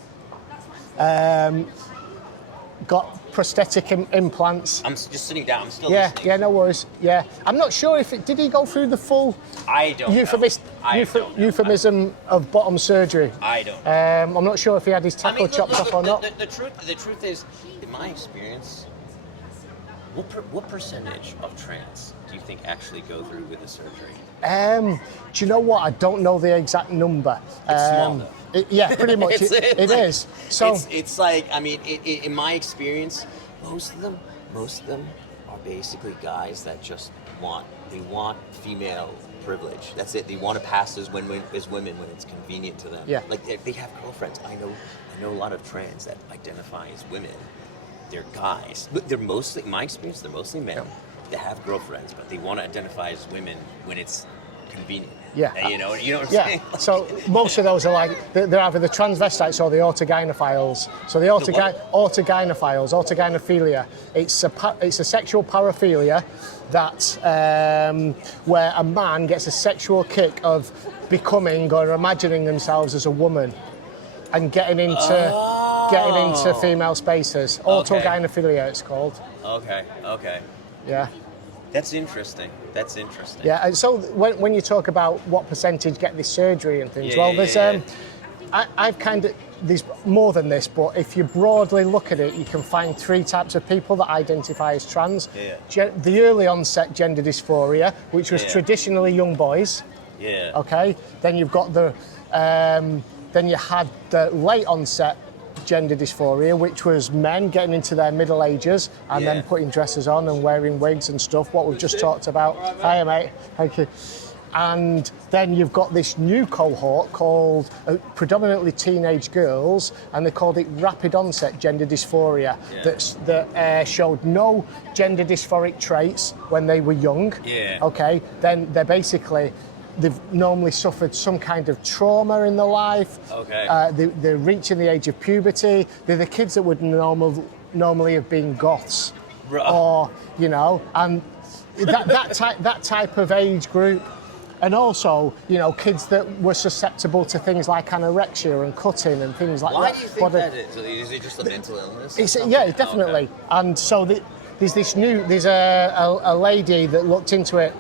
Got prosthetic implants. I'm just sitting down. I'm still listening. Yeah, no worries. Yeah, I'm not sure if did he go through the full euphemism of bottom surgery. I don't. I'm not sure if he had his tackle chopped off or not. The truth is, in my experience, what percentage of trans do you think actually go through with the surgery? Do you know what? I don't know the exact number. It's small though. Yeah, pretty much. it is. So it's like, I mean, in my experience, most of them are basically guys that just want female privilege. That's it. They want to pass as women when it's convenient to them. Yeah. Like they have girlfriends. I know a lot of trans that identify as women. They're guys. But they're mostly, in my experience, they're mostly men. They have girlfriends, but they want to identify as women when it's convenient. Yeah. You know what I'm saying? So most of those are like, they're either the transvestites or the autogynephiles. So the autogynephilia, it's a sexual paraphilia that where a man gets a sexual kick of becoming or imagining themselves as a woman and getting into female spaces. Autogynephilia, it's called. Okay. Yeah. That's interesting. Yeah, and so when you talk about what percentage get this surgery and things, I've kind of, there's more than this, but if you broadly look at it, you can find three types of people that identify as trans. The early onset gender dysphoria, which was traditionally young boys. Yeah. Okay. Then you've got then you had the late onset gender dysphoria, which was men getting into their middle ages and then putting dresses on and wearing wigs and stuff, what we've just talked about. Hiya, mate. Thank you. And then you've got this new cohort called predominantly teenage girls, and they called it rapid onset gender dysphoria, that showed no gender dysphoric traits when they were young. Okay, then they've normally suffered some kind of trauma in their life. They're reaching the age of puberty. They're the kids that would normally have been goths, or and that type of age group. And also, kids that were susceptible to things like anorexia and cutting and things like that. Why do you think that is? Is it just a mental illness? Yeah, definitely. And so there's a lady that looked into it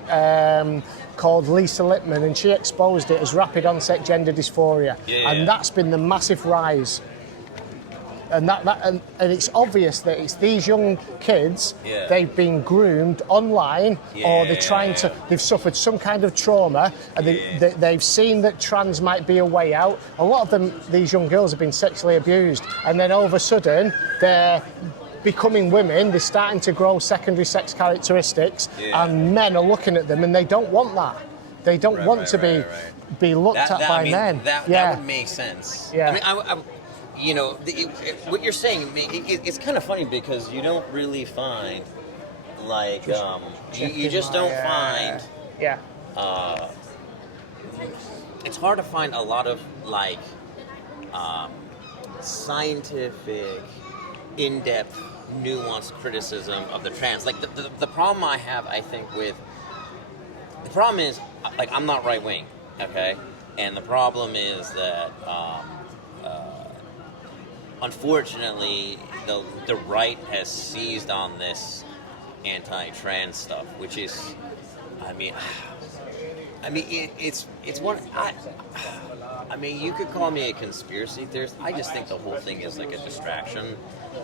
called Lisa Lippman, and she exposed it as rapid onset gender dysphoria, and that's been the massive rise. And and it's obvious that it's these young kids. They've been groomed online, or they've suffered some kind of trauma, and they've seen that trans might be a way out. A lot of them, these young girls, have been sexually abused, and then all of a sudden they're becoming women. They're starting to grow secondary sex characteristics, and men are looking at them, and they don't want that. They don't want to be looked at by men. That would make sense. Yeah. I mean, you know, what you're saying, it's kind of funny because you don't really find, like, you just don't find. Yeah. It's hard to find a lot of, like, scientific, in-depth, nuanced criticism of the trans. Like, the problem I have, I think, the problem is, like, I'm not right-wing, okay? And the problem is that, unfortunately, the right has seized on this anti-trans stuff, which is, I mean, it's one. I mean, you could call me a conspiracy theorist. I just think the whole thing is like a distraction.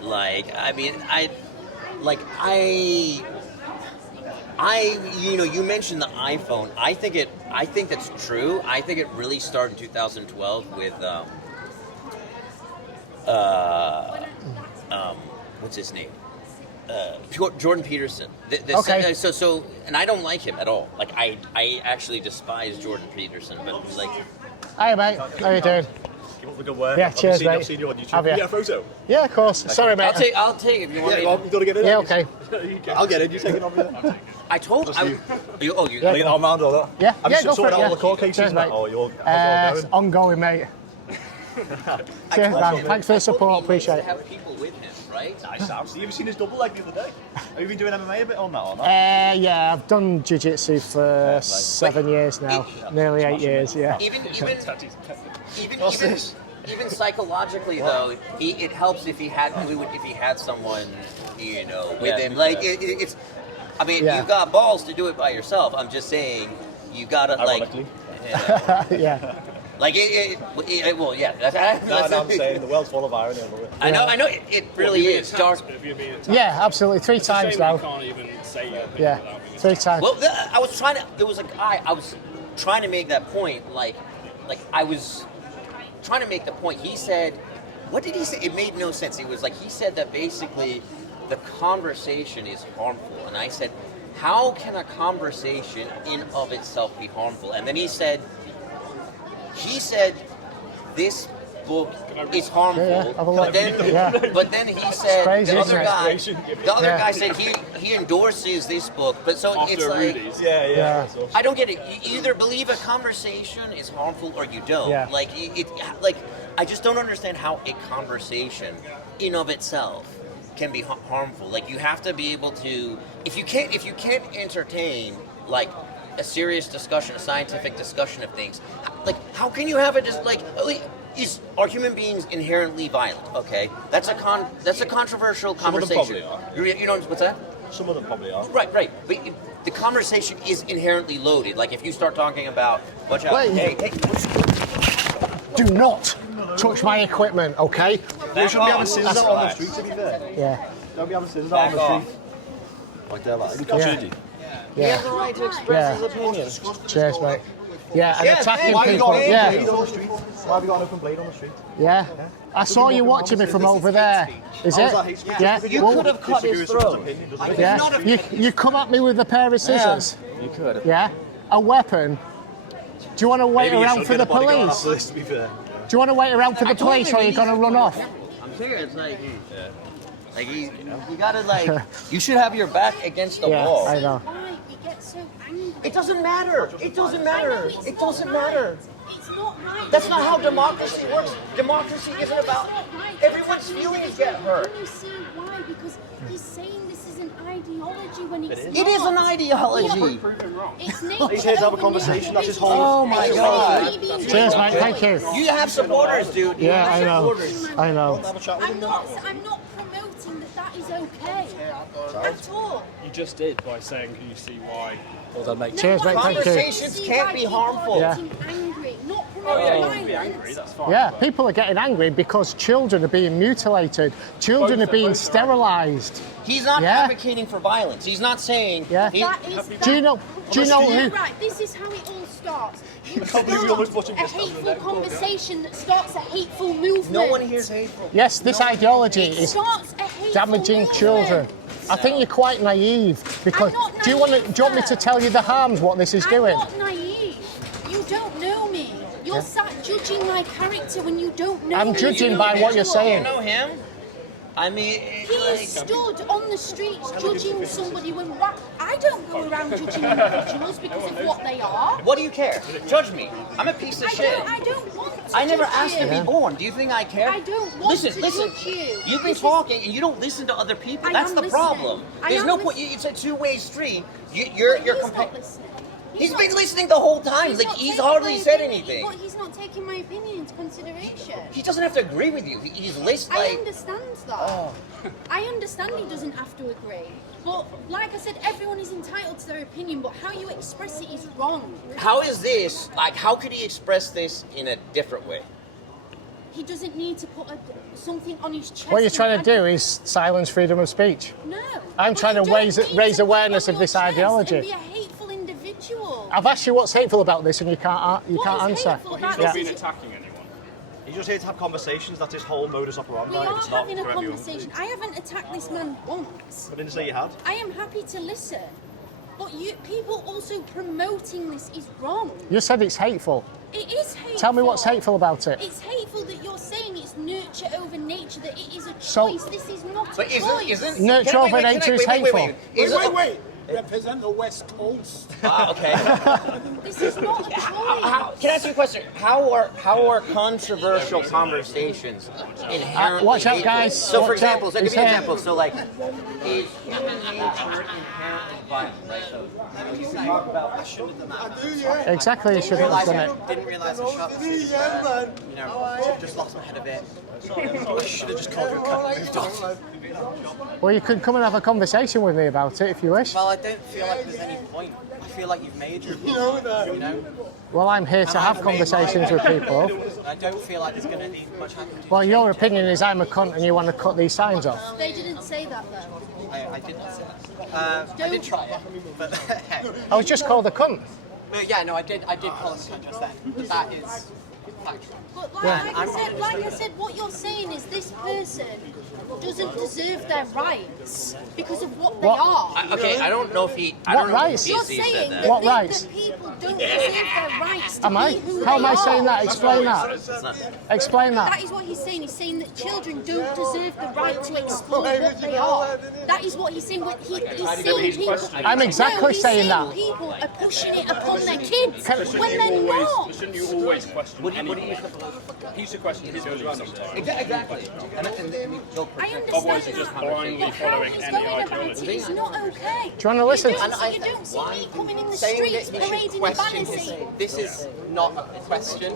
Like, I mean, you know, you mentioned the iPhone. I think that's true. I think it really started in 2012 with. What's his name? Jordan Peterson. Okay. So, and I don't like him at all. Like, I actually despise Jordan Peterson. But like, Hi mate, how you doing? Keep up the good work. Yeah, cheers, mate. I've seen you on YouTube. Have you? Can you get a photo? Yeah, of course. Sorry, mate. I'll take it if you want. Yeah, you got to get it. Yeah, okay. I'll get it. You take it over there. I told you. Can I get an arm around all that? Yeah, Have yeah, you go for sorted it. out Yeah. all the court cases? Cheers, mate. How's it all It's going? ongoing, mate. Cheers, man. Thanks for the support. Appreciate it. Have people with him, right? Nice, Sam. Have you seen his double leg the other day? Have you been doing MMA a bit on that or not? Yeah, I've done jiu-jitsu for 7 years now, nearly 8 years. Yeah. Even psychologically, though, it helps if he had someone, you know, with him. Like it's. I mean, you've got balls to do it by yourself. I'm just saying, you gotta Ironically. Yeah. Like well, yeah. No, I'm saying the world's full of irony. I love it. I know. It really is dark. Yeah, absolutely. 3 times now. Can't even say anything Yeah, without being 3 times. Well, I was trying to. There was a guy. I was trying to make that point. Like I was trying to make the point. He said, "What did he say?" It made no sense. He said that basically the conversation is harmful, and I said, "How can a conversation in of itself be harmful?" And then he said, this book is harmful, but then he said crazy, the other isn't guy said he endorses this book, but so After it's like Rudy's. Yeah. I don't get it. You either believe a conversation is harmful or you don't. Yeah. Like I just don't understand how a conversation in of itself can be harmful. Like, you have to be able to, if you can't entertain like a serious discussion, a scientific discussion of things, like, how can you have are human beings inherently violent? Okay, that's a controversial conversation. You know what's that? Some of them probably are. Right. But the conversation is inherently loaded. Like, if you start talking about, watch out, Wait. hey, Do not touch my equipment, okay? You shouldn't be having scissors out on the street, to be fair. Yeah. Don't be having scissors out on the street. Like they're like, he has the right to express his opinion. Cheers, mate. Yeah, and attacking Why have you got people. an Yeah. open blade on the street? Why have you got an open blade on the street? Yeah. I saw you watching me from over there. Is How it? is that hate speech? Yeah. You Well, could have cut his throat. Yeah. You come at me with a pair of scissors. You could. Yeah. A weapon. Do you want to wait around for the police? To be fair. Do you want to wait around for the police, or are you going to run off? I'm serious, you gotta you should have your back against the Yeah, wall. I know. Why we get so angry? It doesn't matter. It doesn't matter. It's It not doesn't right. matter. It's not right. That's not how democracy works. Democracy isn't about Right. everyone's feelings get hurt. Can you see why? Because he's saying this is an ideology when it's not. It is an ideology. It's nature. He's here to have a conversation. That's his whole. Oh my God. Cheers, mate. Thank you. You have supporters, dude. You Yeah, have I know. supporters. I know. Have a chat with him then. I'm not promoting that is okay at all. You just did by saying, can you see why? Well done, mate. Cheers, mate. Thank you. Conversations can't be harmful. Yeah. Angry, not Oh, promoting yeah, you violence. can be angry, that's fine. Yeah, but- people are getting angry because children are being mutilated. Children are being sterilised. He's not Yeah. advocating for violence. He's not saying. Yeah. That is Do you know? Do you know who? Right, this is how it all starts. You can't believe we almost start watching a this stuff hateful conversation that starts a hateful movement. No one hears hateful. Yes, this ideology It is starts a hateful damaging movement. children. I think you're quite naive because I'm not do you want me naive, to tell you the harms what this is I'm doing? not naive. You don't know me. You're sat judging my character when you don't know I'm me judging as an by what you're individual. saying. You know him? I mean, He stood on the streets judging somebody when I don't go around judging individuals because of what they are. what do you care? Judge me. I'm a piece of shit. I don't want to I never judge asked to you. be born. Do you think I care? I don't want listen, to listen. judge you. You've been This is- talking and you don't listen to other people. I That's am the listening. problem. I There's am no point. listening. It's a two-way street. You're But he's compa- not listening. He's not- been listening the whole time. Like not he's taking hardly my said opinion, anything. But he's not taking my opinion into consideration. He doesn't have to agree with you. He's listening. I Like, understand that. I understand he doesn't have to agree. But like I said, everyone is entitled to their opinion, but how you express it is wrong. how is this? Like, how could he express this in a different way? He doesn't need to put something on his chest. What you're and trying to add- do is silence freedom of speech. No. I'm But trying you to don't raise need to raise put it awareness on of your this chest ideology. And be a hateful individual. I've asked you what's hateful about this, and you can't What is answer. hateful about He's not this been is- attacking anyone. He's just here to have conversations. That's his whole modus operandi. We are It's not having a for everyone. conversation. I haven't attacked this man once. I didn't say you had. I am happy to listen. But people also promoting this is wrong. You said it's hateful. It is hateful. Tell me what's hateful about it. It's hateful that you're saying it's nurture over nature, that it is a So- choice. This is not a But choice. isn't Nurture can I- over wait, can I- nature is wait, hateful. Is- Represent the West Coast. Okay. This is not a choice. Can I ask you a question? How are controversial conversations inherently watch out, hateful? guys. So, for Watch out. example, so give He's me an here. example. So, like, is human nature inherently violent, right? So, you can talk about. I shouldn't have done that. Exactly, you shouldn't have done it. Didn't realise I shot the seat, you know, just lost my head a bit. I should have just called you a cunt and moved on. Well, you could come and have a conversation with me about it if you wish. Well, I don't feel like there's any point. I feel like you've made your point, you know? Well, I'm here to have conversations with people. I don't feel like there's going to be much happening. Well, your opinion is I'm a cunt and you want to cut these signs off. They didn't say that though. I didn't say that. I did try it, but hey. I was just called a cunt. No, yeah, no, I did call it a cunt just then. But that is factual. But like, Yeah. like I said, what you're saying is this person doesn't deserve their rights because of what they are. Okay, I don't know if he. I What don't know rights? if You're he saying said that, that. What they- rights? that people don't deserve their rights to Am I? be who How they am I are. saying that? Explain that. Explain That that. is what he's saying. He's saying that children don't deserve the right to explore what they are. That is what he's saying. He's saying people. I'm exactly he's saying that. People are pushing it upon their kids when they're not. Shouldn't you always question anyone? You should question his beliefs sometimes. Exactly. I understand Otherwise, you're just that. blindly But how following he's any going about ideology. it is not okay. Do you want to listen? You don't see me coming in the Saying streets that you should parading question banners his... saying, This is not a question.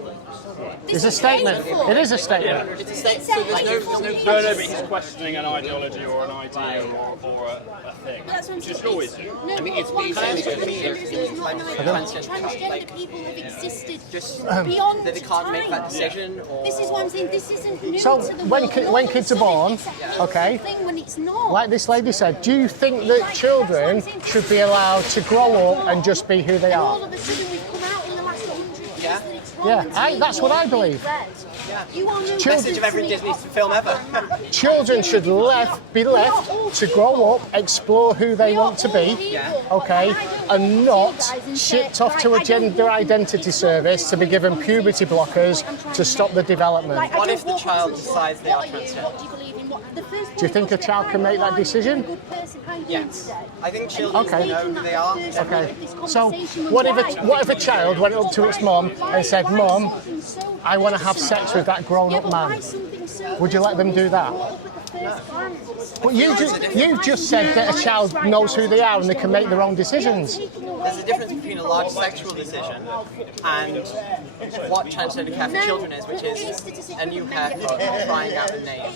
It's a statement. It is a statement. It's a statement. So there's no... No, but he's questioning an ideology or an idea or a thing. But that's what I'm Which you saying. should always do. No, I mean, but it's what I'm saying is basically- transgender is not an I idea. don't- Transgender people have existed Just beyond that they can't make that time. decision, or... This is what I'm saying. This isn't new So, to the when world. ki- No when one kids are said born, it's a hateful okay, thing when it's not. Like this lady said, do you think that children should be allowed to grow up and just be who they And all are? of a sudden we've come out in the last 100 years Yeah. that it's wrong Yeah, and that's what I being believe. read. You are no Children- Message of every Disney film ever. Children should be left to grow up, explore who they want to be, okay, and not shipped off to a gender identity service to be given puberty blockers to stop the development. What if the child decides they are transgender? Do you think a child can make that decision? Yes. I think children Okay. know who they are. Okay. So what if a child went up to its mum and said, "Mum, I want to have sex with that grown-up man"? Would you let them do that? But you've just said that a child knows who they are and they can make their own decisions. There's a difference between a large sexual decision and what transgender care for children is, which is a new haircut, trying out a name.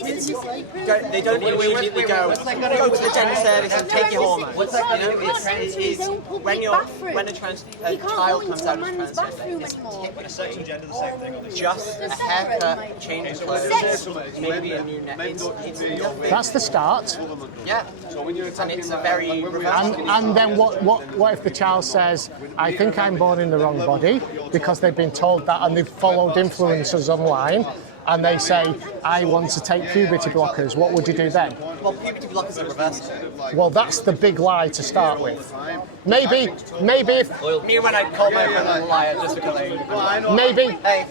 They don't immediately go to the gender service and take your hormones. It's when a child comes out as transgender, When a sex and gender the same thing, or just a haircut, change of clothes, maybe a new name. That's the start. Yeah, and it's a very And then what if the child says, I think I'm born in the wrong body, because they've been told that and they've followed influencers online, and they say, I want to take puberty blockers, what would you do then? Well, puberty blockers are reversible. Well, that's the big lie to start with. Maybe if... Me when I call my friend a liar just because I... Maybe... Hey,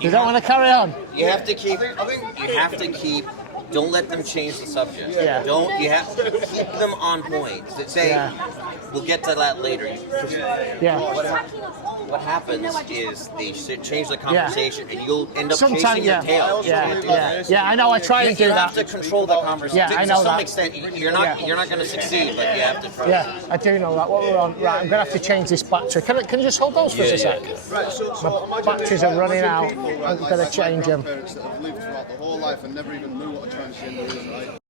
You don't want to carry on? You have to keep. Don't let them change the subject. Yeah. You have to keep them on point. Say, we'll get to that later. Yeah. What happens is they change the conversation, and you'll end up Sometimes, chasing your tail. Yeah, I know. I try and do that. You have to control the conversation. Yeah, I know to some that. extent, you're not going to succeed, but you have to try. Yeah, I do know that. What we're on. Right, I'm going to have to change this battery. Can you just hold those for us a sec? Right, so My batteries are running out. I'm going to change them. Parents that have lived throughout the whole life and never even knew what a transgender is, right?